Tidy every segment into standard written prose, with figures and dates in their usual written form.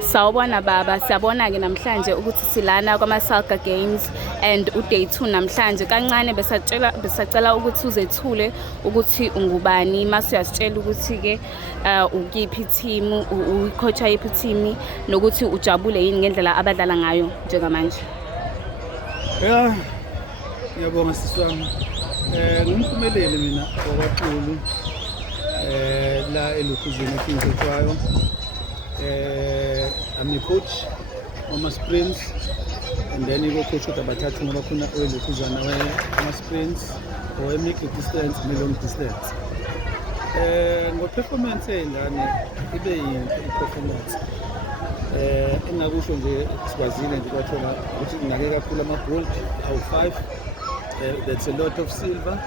Sawubona baba, siyabona-ke namhlanje ukuthi silana kwama-Salga Games and uday 2 namhlanje. Kancane besacela ukuthi uzethule ukuthi ungubani, mase uyasitshela ukuthi-ke ukiphi team, ucoacha yiphi team, nokuthi ujabule yini ngendlela abadlala ngayo njengamanje. Yeah, ngiyabonga sisi wami. Ngumphumeleli mina wakwaXulu la elokhuzeni King Cetshwayo. I'm a coach on my sprints, and then you go coach with abathathu ngoba khona elokhuzana wama sprints or make distance, long distance. Ngo performance engane ibe i-performance. Engakusho nje sikwazile nje kwathola ukuthi kunake kakhulu ama-gold awu-5. That's a lot of silver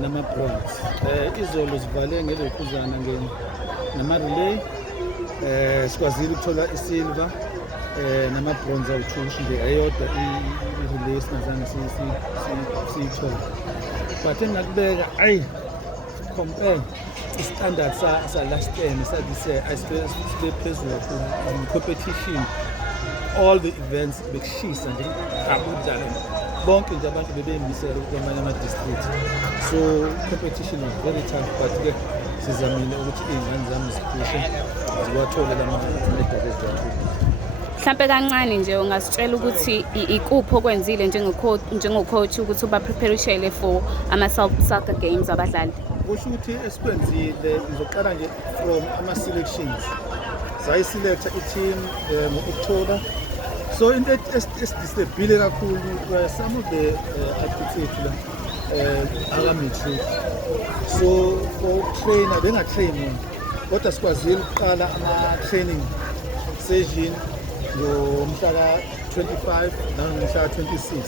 nama-bronze. Izolo sivale ngelokhuzana nama-relay. Sikwazile ukuthola isilver nama-bronze awu-2 nje eyodwa i-relay singazange siyithole. But engakubeka compare i-standard sa last year this year sibe phezulu kakhulu in competition. All the events bekushisa nje akudlala bonke nje abantu bebeyimisela kwamanye ama-district, so competition was very tough, but-ke sizamile ukuthi iy'ngane zami ziphushe ziwathole lama-medals. Mhlampe kancane nje ungasitshela ukuthi ikuphi okwenzile njengocoach ukuthi uba-preparishele for ama-Salga Games abadlali. Kusho ukuthi esikwenzile ngizoqala nje from ama-selections. Sayi-selecta i-team ngo-October. So into esdisturbile kakhulu some of the athletes la matrics. So for trainer bengatrain kodwa sikwazile ukuqala ama-training session ngomhla ka-25 nangomhla ka-26.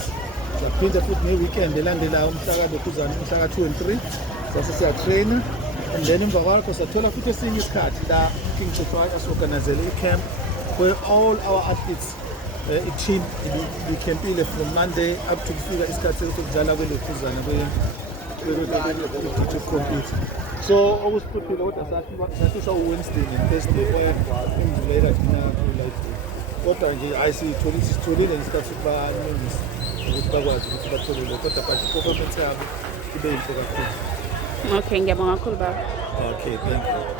Saphinde futhi nge-weekend elandelayo umhla ka-2 and 3 sase siyatraina, and then emva kwakho sathola futhi esinye isikhathi la King Cetshwayo asorganizele i-camp where all our athletes i-team icampile from Monday up to kufika isikhathi sokudlala kwelokhuzana to compete. So okusiphuthile kodwa safisa u-Wednesday and Thursday where imvula idina kakhulu kodwa nje ayisitholile isikhathi sokubalungisa ukuthi bakwazi ukuthi batholele, kodwa but i-performance yabo ibe yinhle kakhulu. Okay, ngiyabonga kakhulu baba. Okay, thank you.